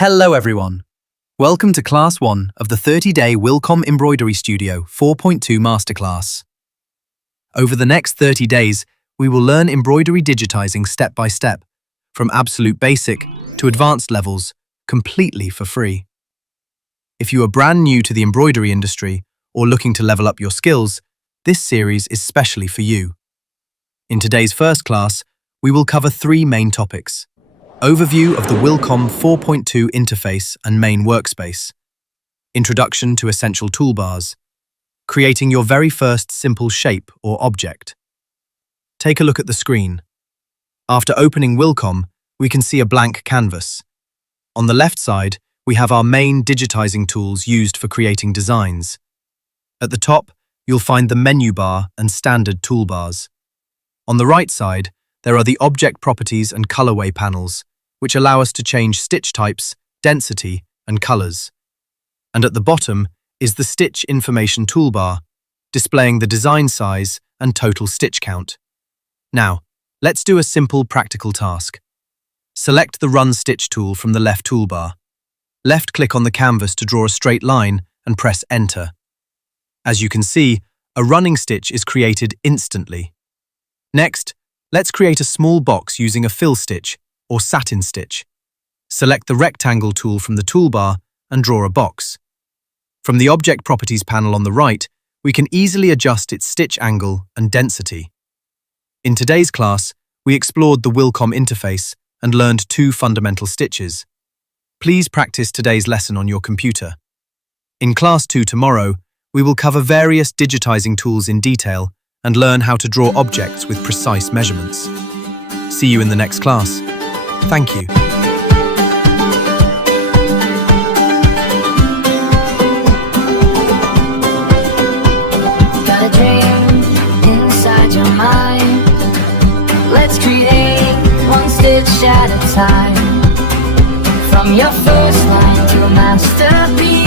Hello everyone. Welcome to Class 1 of the 30-day Wilcom Embroidery Studio 4.2 Masterclass. Over the next 30 days, we will learn embroidery digitizing step by step, from absolute basic to advanced levels, completely for free. If you are brand new to the embroidery industry or looking to level up your skills, this series is specially for you. In today's first class, we will cover three main topics. Overview of the Wilcom 4.2 interface and main workspace. Introduction to essential toolbars. Creating your very first simple shape or object. Take a look at the screen. After opening Wilcom, we can see a blank canvas. On the left side, we have our main digitizing tools used for creating designs. At the top, you'll find the menu bar and standard toolbars. On the right side, there are the object properties and colorway panels, which allow us to change stitch types, density, and colors. And at the bottom is the stitch information toolbar, displaying the design size and total stitch count. Now, let's do a simple practical task. Select the Run Stitch tool from the left toolbar. Left-click on the canvas to draw a straight line and press Enter. As you can see, a running stitch is created instantly. Next, let's create a small box using a fill stitch or satin stitch. Select the Rectangle tool from the toolbar and draw a box. From the Object Properties panel on the right, we can easily adjust its stitch angle and density. In today's class, we explored the Wilcom interface and learned two fundamental stitches. Please practice today's lesson on your computer. In Class 2 tomorrow, we will cover various digitizing tools in detail and learn how to draw objects with precise measurements. See you in the next class. Thank you. Got a dream inside your mind. Let's create one stitch at a time. From your first line to a masterpiece.